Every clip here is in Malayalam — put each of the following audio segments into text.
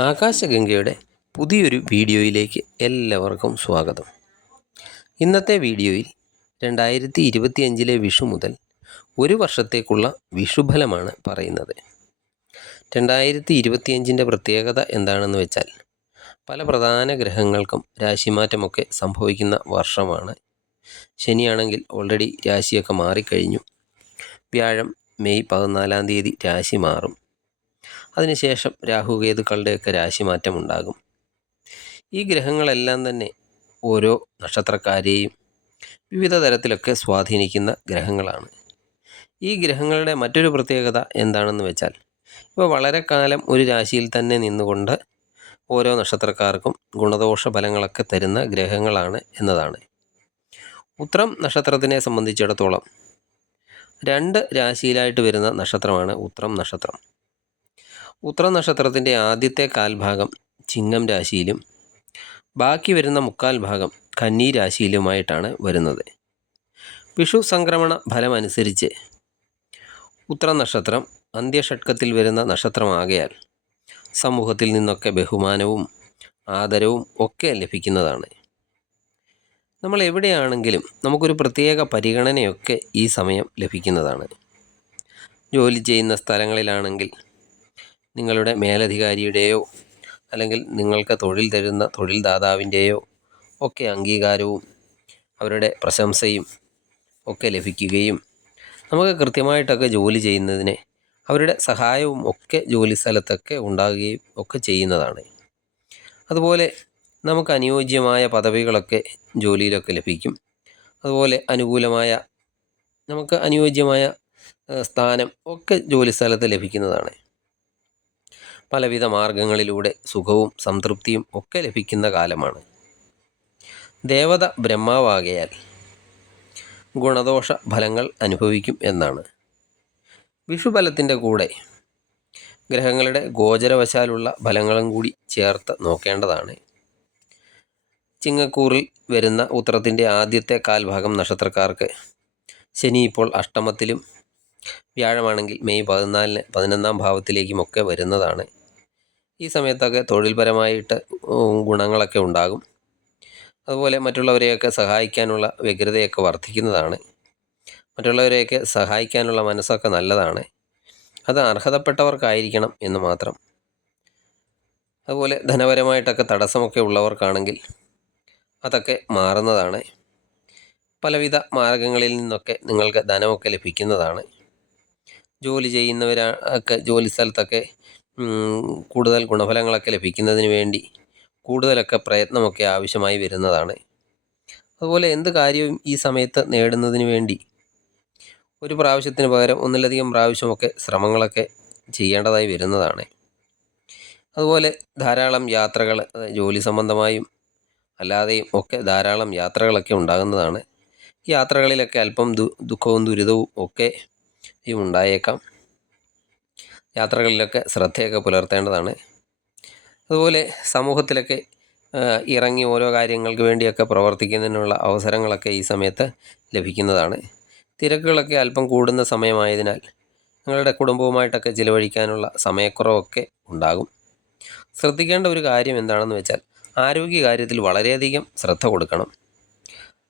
ആകാശഗംഗയുടെ പുതിയൊരു വീഡിയോയിലേക്ക് എല്ലാവർക്കും സ്വാഗതം. ഇന്നത്തെ വീഡിയോയിൽ 2025 വിഷു മുതൽ ഒരു വർഷത്തേക്കുള്ള വിഷുഫലമാണ് പറയുന്നത്. 2025 പ്രത്യേകത എന്താണെന്ന് വെച്ചാൽ പല പ്രധാന ഗ്രഹങ്ങൾക്കും രാശിമാറ്റമൊക്കെ സംഭവിക്കുന്ന വർഷമാണ്. ശനിയാണെങ്കിൽ ഓൾറെഡി രാശിയൊക്കെ മാറിക്കഴിഞ്ഞു. വ്യാഴം മെയ് 14 രാശി മാറും. അതിനുശേഷം രാഹുകേതുക്കളുടെയൊക്കെ രാശിമാറ്റം ഉണ്ടാകും. ഈ ഗ്രഹങ്ങളെല്ലാം തന്നെ ഓരോ നക്ഷത്രക്കാരെയും വിവിധ തരത്തിലൊക്കെ സ്വാധീനിക്കുന്ന ഗ്രഹങ്ങളാണ്. ഈ ഗ്രഹങ്ങളുടെ മറ്റൊരു പ്രത്യേകത എന്താണെന്ന് വെച്ചാൽ ഇവ വളരെ കാലം ഒരു രാശിയിൽ തന്നെ നിന്നുകൊണ്ട് ഓരോ നക്ഷത്രക്കാർക്കും ഗുണദോഷ ഫലങ്ങളൊക്കെ തരുന്ന ഗ്രഹങ്ങളാണ് എന്നതാണ്. ഉത്രം നക്ഷത്രത്തിനെ സംബന്ധിച്ചിടത്തോളം 2 രാശിയിലായിട്ട് വരുന്ന നക്ഷത്രമാണ് ഉത്രം നക്ഷത്രം. ഉത്രം നക്ഷത്രത്തിൻ്റെ ആദ്യത്തെ കാൽഭാഗം ചിങ്ങം രാശിയിലും ബാക്കി വരുന്ന മുക്കാൽ ഭാഗം കന്നി രാശിയിലുമായിട്ടാണ് വരുന്നത്. വിഷു സംക്രമണ ഫലമനുസരിച്ച് ഉത്രം നക്ഷത്രം അന്ത്യഷഡ്കത്തിൽ വരുന്ന നക്ഷത്രമാകയാൽ സമൂഹത്തിൽ നിന്നൊക്കെ ബഹുമാനവും ആദരവും ഒക്കെ ലഭിക്കുന്നതാണ്. നമ്മൾ എവിടെയാണെങ്കിലും നമുക്കൊരു പ്രത്യേക പരിഗണനയൊക്കെ ഈ സമയം ലഭിക്കുന്നതാണ്. ജോലി ചെയ്യുന്ന സ്ഥലങ്ങളിലാണെങ്കിൽ നിങ്ങളുടെ മേലധികാരിയുടെയോ അല്ലെങ്കിൽ നിങ്ങൾക്ക് തൊഴിൽ തരുന്ന തൊഴിൽ ദാതാവിൻ്റെയോ ഒക്കെ അംഗീകാരവും അവരുടെ പ്രശംസയും ഒക്കെ ലഭിക്കുകയും നമുക്ക് കൃത്യമായിട്ടൊക്കെ ജോലി ചെയ്യുന്നതിന് അവരുടെ സഹായവും ഒക്കെ ജോലി സ്ഥലത്തൊക്കെ ഉണ്ടാകുകയും ഒക്കെ ചെയ്യുന്നതാണ്. അതുപോലെ നമുക്ക് അനുയോജ്യമായ പദവികളൊക്കെ ജോലിയിലൊക്കെ ലഭിക്കും. അതുപോലെ നമുക്ക് അനുയോജ്യമായ സ്ഥാനം ഒക്കെ ജോലി സ്ഥലത്ത് ലഭിക്കുന്നതാണ്. പലവിധ മാർഗങ്ങളിലൂടെ സുഖവും സംതൃപ്തിയും ഒക്കെ ലഭിക്കുന്ന കാലമാണ്. ദേവത ബ്രഹ്മാവാകയാൽ ഗുണദോഷ ഫലങ്ങൾ അനുഭവിക്കും എന്നാണ്. വിഷുഫലത്തിൻ്റെ കൂടെ ഗ്രഹങ്ങളുടെ ഗോചരവശാലുള്ള ഫലങ്ങളും കൂടി ചേർത്ത് നോക്കേണ്ടതാണ്. ചിങ്ങക്കൂറിൽ വരുന്ന ഉത്രത്തിൻ്റെ ആദ്യത്തെ കാൽഭാഗം നക്ഷത്രക്കാർക്ക് ശനി ഇപ്പോൾ അഷ്ടമത്തിലും വ്യാഴമാണെങ്കിൽ മെയ് 14 11 ഭാവത്തിലേക്കുമൊക്കെ വരുന്നതാണ്. ഈ സമയത്തൊക്കെ തൊഴിൽപരമായിട്ട് ഗുണങ്ങളൊക്കെ ഉണ്ടാകും. അതുപോലെ മറ്റുള്ളവരെയൊക്കെ സഹായിക്കാനുള്ള വ്യഗ്രതയൊക്കെ വർദ്ധിക്കുന്നതാണ്. മറ്റുള്ളവരെയൊക്കെ സഹായിക്കാനുള്ള മനസ്സൊക്കെ നല്ലതാണ്. അത് അർഹതപ്പെട്ടവർക്കായിരിക്കണം എന്ന് മാത്രം. അതുപോലെ ധനപരമായിട്ടൊക്കെ തടസ്സമൊക്കെ ഉള്ളവർക്കാണെങ്കിൽ അതൊക്കെ മാറുന്നതാണ്. പലവിധ മാർഗങ്ങളിൽ നിന്നൊക്കെ നിങ്ങൾക്ക് ധനമൊക്കെ ലഭിക്കുന്നതാണ്. ജോലി ചെയ്യുന്നവരൊക്കെ ജോലി സ്ഥലത്തൊക്കെ കൂടുതൽ ഗുണഫലങ്ങളൊക്കെ ലഭിക്കുന്നതിന് വേണ്ടി കൂടുതലൊക്കെ പ്രയത്നമൊക്കെ ആവശ്യമായി വരുന്നതാണ്. അതുപോലെ എന്ത് കാര്യവും ഈ സമയത്ത് നേടുന്നതിന് വേണ്ടി ഒരു പ്രാവശ്യത്തിന് പകരം ഒന്നിലധികം പ്രാവശ്യമൊക്കെ ശ്രമങ്ങളൊക്കെ ചെയ്യേണ്ടതായി വരുന്നതാണ്. അതുപോലെ ധാരാളം യാത്രകൾ ജോലി സംബന്ധമായും അല്ലാതെയും ഒക്കെ ധാരാളം യാത്രകളൊക്കെ ഉണ്ടാകുന്നതാണ്. യാത്രകളിലൊക്കെ അല്പം ദുഃഖവും ദുരിതവും ഒക്കെ ഉണ്ടായേക്കാം. യാത്രകളിലൊക്കെ ശ്രദ്ധയൊക്കെ പുലർത്തേണ്ടതാണ്. അതുപോലെ സമൂഹത്തിലൊക്കെ ഇറങ്ങി ഓരോ കാര്യങ്ങൾക്ക് വേണ്ടിയൊക്കെ പ്രവർത്തിക്കുന്നതിനുള്ള അവസരങ്ങളൊക്കെ ഈ സമയത്ത് ലഭിക്കുന്നതാണ്. തിരക്കുകളൊക്കെ അല്പം കൂടുന്ന സമയമായതിനാൽ നിങ്ങളുടെ കുടുംബവുമായിട്ടൊക്കെ ചിലവഴിക്കാനുള്ള സമയക്കുറവൊക്കെ ഉണ്ടാകും. ശ്രദ്ധിക്കേണ്ട ഒരു കാര്യം എന്താണെന്ന് വെച്ചാൽ ആരോഗ്യകാര്യത്തിൽ വളരെയധികം ശ്രദ്ധ കൊടുക്കണം.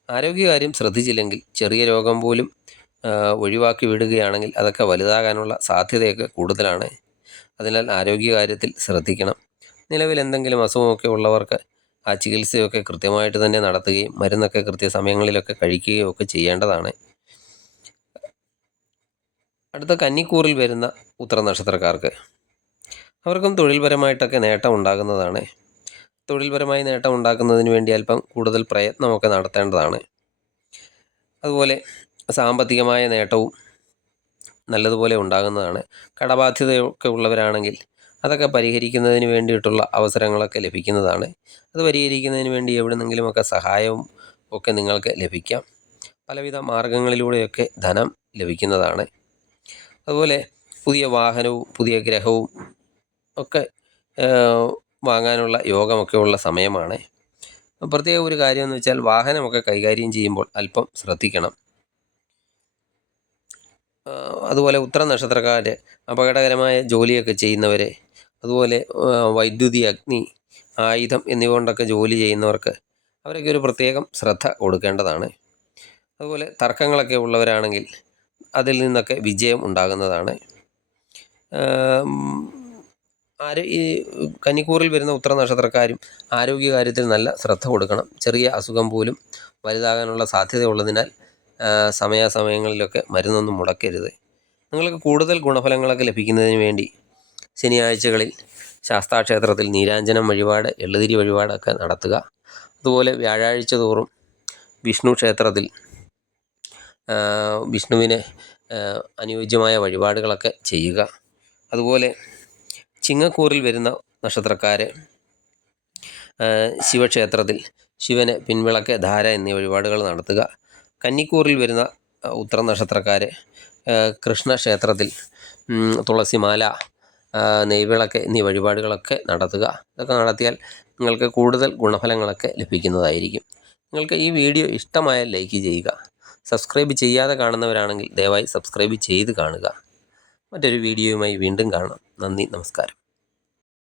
ആരോഗ്യകാര്യം ശ്രദ്ധിച്ചില്ലെങ്കിൽ ചെറിയ രോഗം പോലും ഒഴിവാക്കി വിടുകയാണെങ്കിൽ അതൊക്കെ വലുതാകാനുള്ള സാധ്യതയൊക്കെ കൂടുതലാണ്. അതിനാൽ ആരോഗ്യകാര്യത്തിൽ ശ്രദ്ധിക്കണം. നിലവിൽ എന്തെങ്കിലും അസുഖമൊക്കെ ഉള്ളവർക്ക് ആ ചികിത്സയൊക്കെ കൃത്യമായിട്ട് തന്നെ നടത്തുകയും മരുന്നൊക്കെ കൃത്യസമയങ്ങളിലൊക്കെ കഴിക്കുകയും ഒക്കെ ചെയ്യേണ്ടതാണ്. അടുത്ത കന്നിക്കൂറിൽ വരുന്ന ഉത്തര നക്ഷത്രക്കാർക്ക് അവർക്കും തൊഴിൽപരമായിട്ടൊക്കെ നേട്ടം ഉണ്ടാകുന്നതാണ്. തൊഴിൽപരമായി നേട്ടം ഉണ്ടാക്കുന്നതിന് വേണ്ടി അല്പം കൂടുതൽ പ്രയത്നമൊക്കെ നടത്തേണ്ടതാണ്. അതുപോലെ സാമ്പത്തികമായ നേട്ടവും നല്ലതുപോലെ ഉണ്ടാകുന്നതാണ്. കടബാധ്യതയൊക്കെ ഉള്ളവരാണെങ്കിൽ അതൊക്കെ പരിഹരിക്കുന്നതിന് വേണ്ടിയിട്ടുള്ള അവസരങ്ങളൊക്കെ ലഭിക്കുന്നതാണ്. അത് പരിഹരിക്കുന്നതിന് വേണ്ടി എവിടെന്നെങ്കിലുമൊക്കെ സഹായവും ഒക്കെ നിങ്ങൾക്ക് ലഭിക്കാം. പലവിധ മാർഗങ്ങളിലൂടെയൊക്കെ ധനം ലഭിക്കുന്നതാണ്. അതുപോലെ പുതിയ വാഹനവും പുതിയ ഗ്രഹവും ഒക്കെ വാങ്ങാനുള്ള യോഗമൊക്കെ ഉള്ള സമയമാണ്. പ്രത്യേക ഒരു കാര്യമെന്ന് വെച്ചാൽ വാഹനമൊക്കെ കൈകാര്യം ചെയ്യുമ്പോൾ അല്പം ശ്രദ്ധിക്കണം. അതുപോലെ ഉത്തര നക്ഷത്രക്കാർ അപകടകരമായ ജോലിയൊക്കെ ചെയ്യുന്നവരെ അതുപോലെ വൈദ്യുതി, അഗ്നി, ആയുധം എന്നിവ കൊണ്ടൊക്കെ ജോലി ചെയ്യുന്നവർക്ക് അവരൊക്കെ ഒരു പ്രത്യേകം ശ്രദ്ധ കൊടുക്കേണ്ടതാണ്. അതുപോലെ തർക്കങ്ങളൊക്കെ ഉള്ളവരാണെങ്കിൽ അതിൽ നിന്നൊക്കെ വിജയം ഉണ്ടാകുന്നതാണ്. ഈ കന്നിക്കൂറിൽ വരുന്ന ഉത്തര നക്ഷത്രക്കാരും ആരോഗ്യകാര്യത്തിൽ നല്ല ശ്രദ്ധ കൊടുക്കണം. ചെറിയ അസുഖം പോലും വലുതാകാനുള്ള സാധ്യത ഉള്ളതിനാൽ സമയാസമയങ്ങളിലൊക്കെ മരുന്നൊന്നും മുടക്കരുത്. നിങ്ങൾക്ക് കൂടുതൽ ഗുണഫലങ്ങളൊക്കെ ലഭിക്കുന്നതിന് വേണ്ടി ശനിയാഴ്ചകളിൽ ശാസ്താക്ഷേത്രത്തിൽ നീരാഞ്ജനം വഴിപാട്, എള്ളുതിരി വഴിപാടൊക്കെ നടത്തുക. അതുപോലെ വ്യാഴാഴ്ച തോറും വിഷ്ണു ക്ഷേത്രത്തിൽ വിഷ്ണുവിന് അനുയോജ്യമായ വഴിപാടുകളൊക്കെ ചെയ്യുക. അതുപോലെ ചിങ്ങക്കൂറിൽ വരുന്ന നക്ഷത്രക്കാർ ശിവക്ഷേത്രത്തിൽ ശിവന് പിൻവിളക്ക്, ധാര എന്നീ വഴിപാടുകൾ നടത്തുക. കന്നിക്കൂറിൽ വരുന്ന ഉത്തര നക്ഷത്രക്കാർ കൃഷ്ണക്ഷേത്രത്തിൽ തുളസിമാല, നെയ്വിളക്ക് എന്നീ വഴിപാടുകളൊക്കെ നടത്തുക. ഇതൊക്കെ നടത്തിയാൽ നിങ്ങൾക്ക് കൂടുതൽ ഗുണഫലങ്ങളൊക്കെ ലഭിക്കുന്നതായിരിക്കും. നിങ്ങൾക്ക് ഈ വീഡിയോ ഇഷ്ടമായാൽ ലൈക്ക് ചെയ്യുക. സബ്സ്ക്രൈബ് ചെയ്യാതെ കാണുന്നവരാണെങ്കിൽ ദയവായി സബ്സ്ക്രൈബ് ചെയ്ത് കാണുക. മറ്റൊരു വീഡിയോയുമായി വീണ്ടും കാണാം. നന്ദി, നമസ്കാരം.